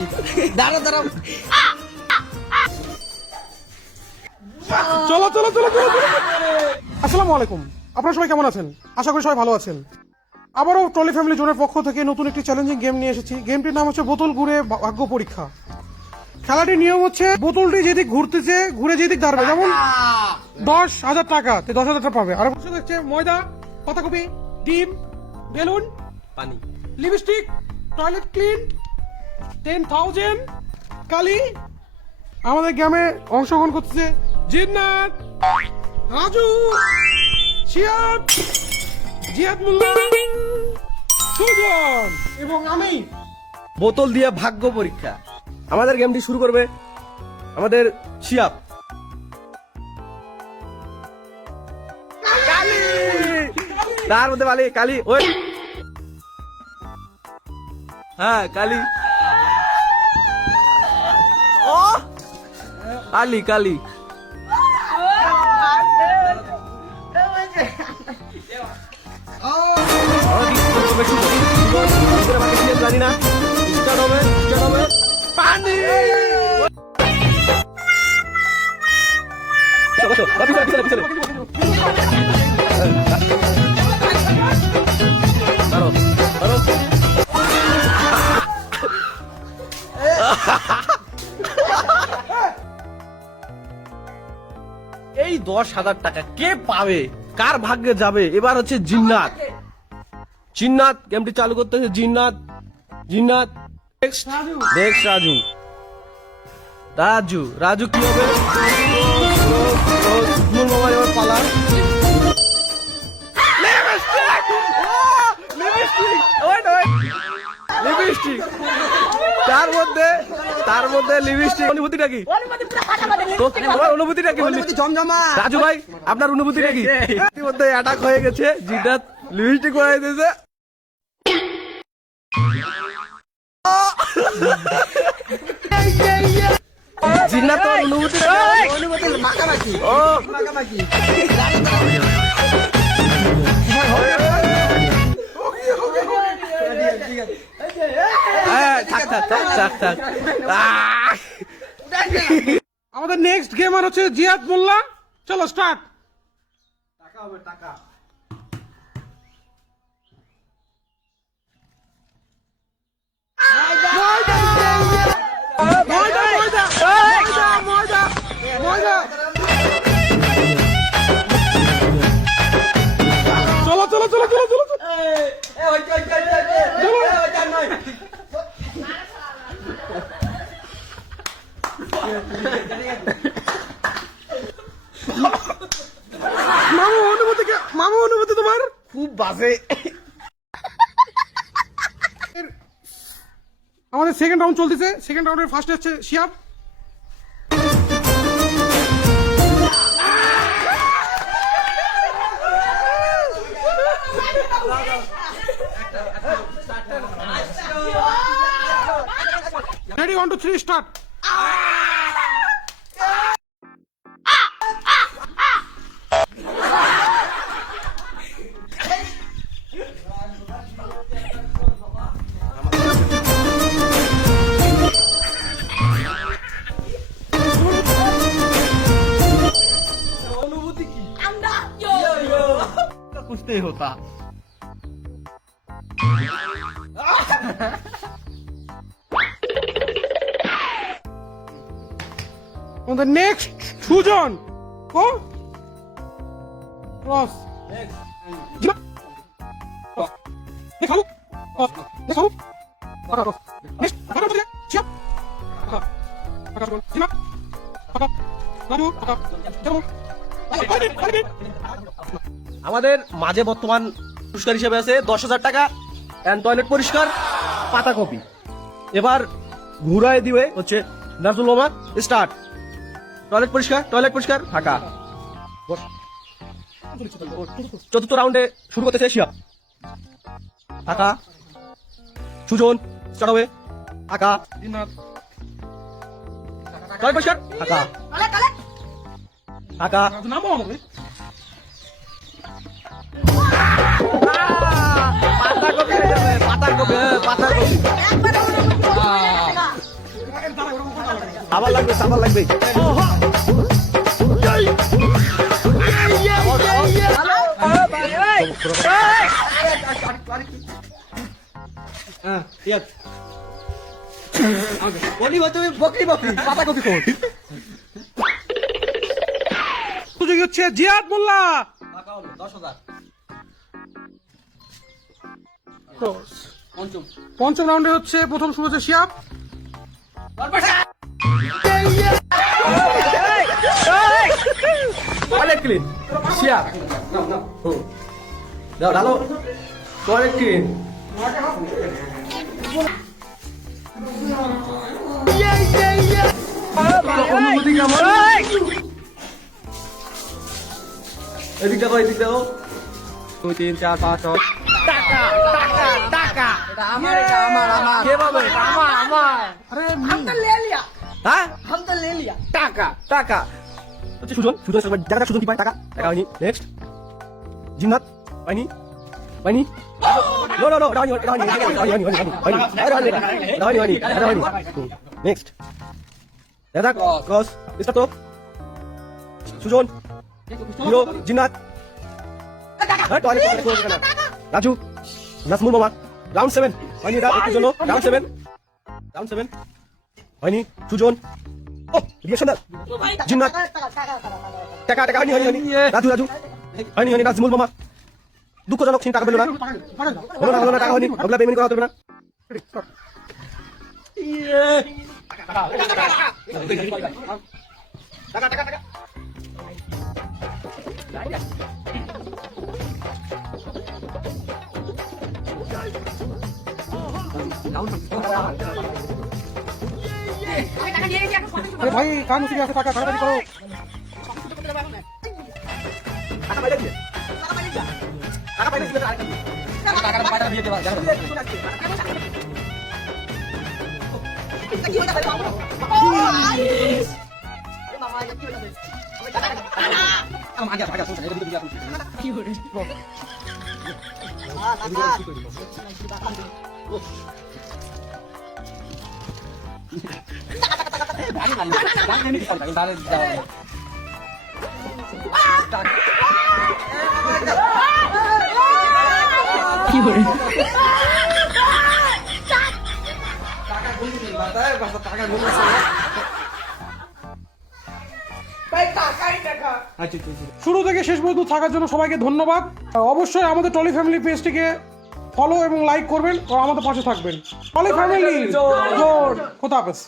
দাঁড়া দাঁড়া চলো চলো চলো চলো চলো। আসসালামু আলাইকুম, আপনারা সবাই কেমন আছেন? আশা করি সবাই ভালো আছেন। আবারও ট্রলি ফ্যামিলি জোনের পক্ষ থেকে নতুন একটি চ্যালেঞ্জিং গেম নিয়ে এসেছি। গেমটির নাম হচ্ছে বোতল ঘুরে ভাগ্য পরীক্ষা। খেলাটির নিয়ম হচ্ছে বোতলটি যেদিক ঘুরতেছে ঘুরে যেদিক দাঁড়াবে, যেমন 10,000 টাকা, 10,000 টাকা পাবে। আর অবশ্যই দেখছে ময়দা, পাতাকপি, ডিম, বেলুন, পানি, লিপস্টিক, টয়লেট ক্লিন, 10,000 কালি। আমাদের গেমে অংশগ্রহণ করতেছে জিন্নাত, রাজু, শিয়াব, জিয়াদ মোল্লা, সুজন এবং আমি। বোতল দিয়ে ভাগ্য পরীক্ষা। আমাদের গেমটি শুরু করবে আমাদের শিয়াব। কালি, তার মধ্যে বালি কালি, ওই হ্যাঁ কালি, ও কালি কালি। জানি না, স্টার্ট হবে পানি। এই 10,000 টাকা কে পাবে, কার ভাগ্যে যাবে? এবার হচ্ছে জিন্নাত। জিন্নাত গেমটি চালু করতে হচ্ছে। জিন্নাত জিন্নাত নেক্সট রাজু। রাজু রাজু কি হবে? এবার পালা। লিপস্টিক, তার মধ্যে লিপস্টিক। অনুভূতিটা কি? তোমার অনুভূতিটা কি? রাজু ভাই, আপনার অনুভূতিটা কি? ইতিমধ্যে অ্যাটাক হয়ে গেছে। জিন্নাত লিপস্টিক বানাই দিয়েছে। জিন্নাত তোর অনুভূতি মাখামাখি। ও মাখামাখি। আমাদের নেক্সট গেমার হচ্ছে জিয়াদ মোল্লা। চলো স্টার্ট। টাকা হবে টাকা। চলো চলো চলো চলো চলো। মামু অনুভূতি তোমার? খুব বাজে। আমাদের সেকেন্ড রাউন্ড চলতেছে। সেকেন্ড রাউন্ডের ফার্স্ট হচ্ছে শিয়াব। Ready, 1 2 3 start. অনুভূতি কি? कुछ नहीं होता। আমাদের নেক্সট সুজন। ও ক্রস দেখাও দেখাও। আমাদের মাঝে বর্তমান পুরস্কার হিসেবে আছে 10,000 টাকা এন্ড টয়লেট পরিষ্কার, পাতাকপি। এবার ঘুরায় দিবে হচ্ছে নাজুল মামা। স্টার্ট। টয়লেট পরিষ্কার ফাঁকা। চতুর্থ রাউন্ডে শুরু করতেছে শিয়াব। ফাঁকা। সুজন স্টার্ট হবে। ফাঁকা। টয়লেট পরিষ্কার ফাঁকা ফাঁকা। পাতাকপি, পাতাকপি। আবার লাগবে আবার লাগবে সুযোগ হচ্ছে জিয়াদ মোল্লা। 10,000 পঞ্চম রাউন্ডে হচ্ছে প্রথম শুরু হচ্ছে শিয়াব। টয়লেট ক্লিন শিয়া দাও ডালো টয়লেট ক্লিন অনুভূতি কেমন এদিক দেখো 2 3 4 5 6 আরে হ্যাঁ টাকা হচ্ছে সুজন টাকা সুজন কি পায় টাকা হয়নি নেক্সট জিন্নাত পাইনি নো নেক্সট দাদা ক্রস স্টার্ট তো সুজন হিরো জিন্নাত হ্যাঁ টয়লেট রাজু নাসমুল মামা রাউন্ড 7 হয়নি এটা একটু জন্য রাউন্ড 7 হয়নি সুজন ও রিয়েকশন জিন্নাত টাকা হয়নি রাজু হয়নি নাসমুল মামা দুঃখজনক সিন টাকা পেল না হলো না টাকা হয়নি ওগুলা পেমেন্ট করা হবে না আরে ভাই কান মুসিকে আছে টাকা তাড়াতাড়ি করো। শুরু থেকে শেষ পর্যন্ত থাকার জন্য সবাইকে ধন্যবাদ। অবশ্যই আমাদের টলি ফ্যামিলি পেজটিকে ফলো এবং লাইক করবেন ও আমাদের পাশে থাকবেন। টলি ফ্যামিলি জোর খোদা হাফেজ।